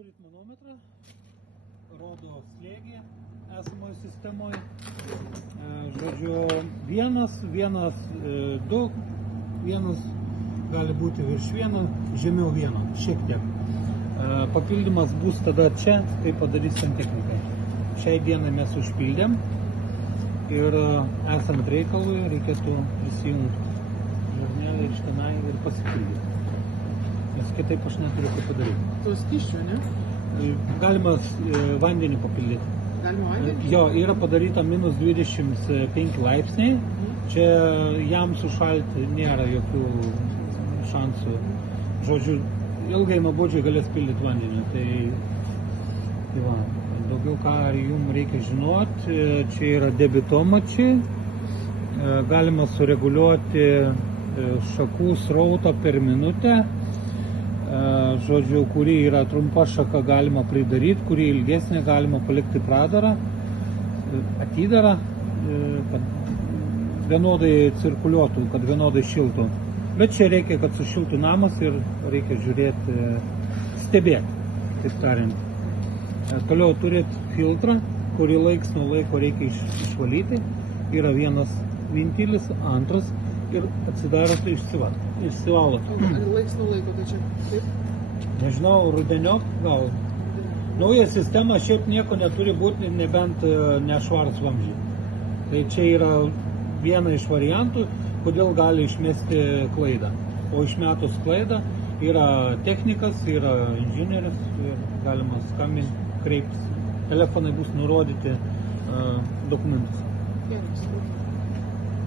turit manometrą, rodo slėgį esamoje sistemoje. Žodžiu, vienas, du, vienas gali būti virš vieno, žemiau vieno, šiek tiek. Papildymas bus tada čia, kai padarys santechnikai. Šiai dienai mes užpildėm ir esant reikalui reikėtų prisijungti žarnelį iš tenai ir pasipildyti. Nes kitaip aš neturiu ką padaryti. To skysčio, ne? Galima vandenį papildyti. Galima vandenį? Jo, yra padaryta minus 25 laipsniai. Čia jam sušalti nėra jokių šansų. Žodžiu, ilgai nuobodžiai galės pildyti vandenį. Tai va, daugiau ką jums reikia žinoti, čia yra debitomačiai. Galima sureguliuoti šakų srautą per minutę. Žodžiu, kuri yra trumpa šaka galima pridaryti, kuri ilgesnė galima palikti pradarą, atidarą, kad vienodai cirkuliuotų, kad vienodai šiltų. Bet čia reikia, kad sušiltų namas ir reikia žiūrėti, stebėti, taip tariant. Toliau turit filtrą, kurį laiks nuo laiko reikia išvalyti. Yra vienas ventilis, antras ir atsidaro, tai išsivalo. Laiks nuo laiko, tai čia kaip? Nežinau, rudeniop gal. Nauja sistema šiaip nieko neturi būti, nebent nešvarūs vamzdžiai. Tai čia yra viena iš variantų, kodėl gali išmesti klaidą. O išmetus klaidą yra technikas, yra inžinieris ir galima skambinti, kreiptis. Telefonai bus nurodyti dokumentus. Gerai, supratau.